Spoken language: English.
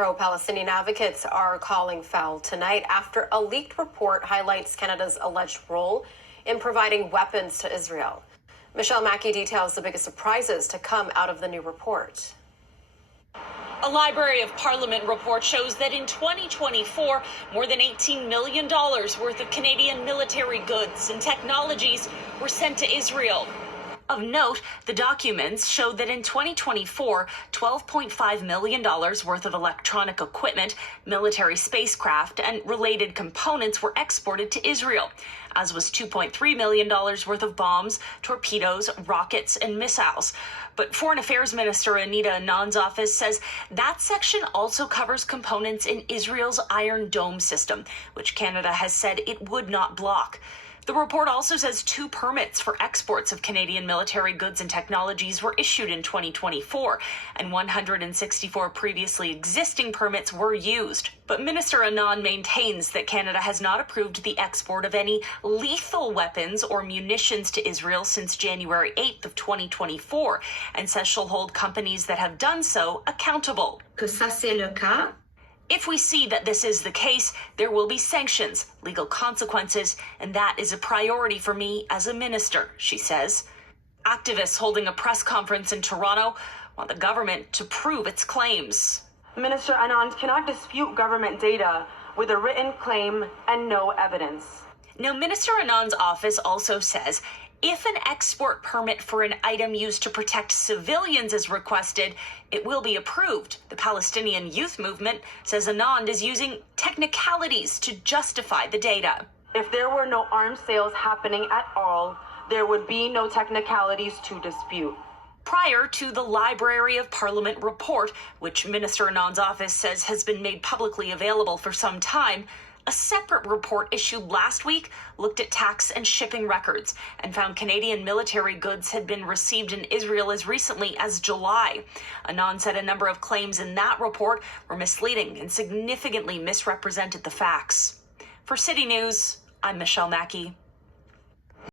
Pro-Palestinian advocates are calling foul tonight after a leaked report highlights Canada's alleged role in providing weapons to Israel. Michelle Mackey details the biggest surprises to come out of the new report. A Library of Parliament report shows that in 2024, more than $18 million worth of Canadian military goods and technologies were sent to Israel. Of note, the documents show that in 2024, $12.5 million worth of electronic equipment, military spacecraft, and related components were exported to Israel, as was $2.3 million worth of bombs, torpedoes, rockets, and missiles. But Foreign Affairs Minister Anita Anand's office says that section also covers components in Israel's Iron Dome system, which Canada has said it would not block. The report also says 2 permits for exports of Canadian military goods and technologies were issued in 2024, and 164 previously existing permits were used. But Minister Anand maintains that Canada has not approved the export of any lethal weapons or munitions to Israel since January 8th of 2024, and says she'll hold companies that have done so accountable. Que ça c'est le cas. If we see that this is the case, there will be sanctions, legal consequences, and that is a priority for me as a minister, she says. Activists holding a press conference in Toronto want the government to prove its claims. Minister Anand cannot dispute government data with a written claim and no evidence. Now, Minister Anand's office also says if an export permit for an item used to protect civilians is requested, it will be approved. The Palestinian Youth Movement says Anand is using technicalities to justify the data. If there were no arms sales happening at all, there would be no technicalities to dispute. Prior to the Library of Parliament report, which Minister Anand's office says has been made publicly available for some time, a separate report issued last week looked at tax and shipping records and found Canadian military goods had been received in Israel as recently as July. Anand said a number of claims in that report were misleading and significantly misrepresented the facts. For City News, I'm Michelle Mackey.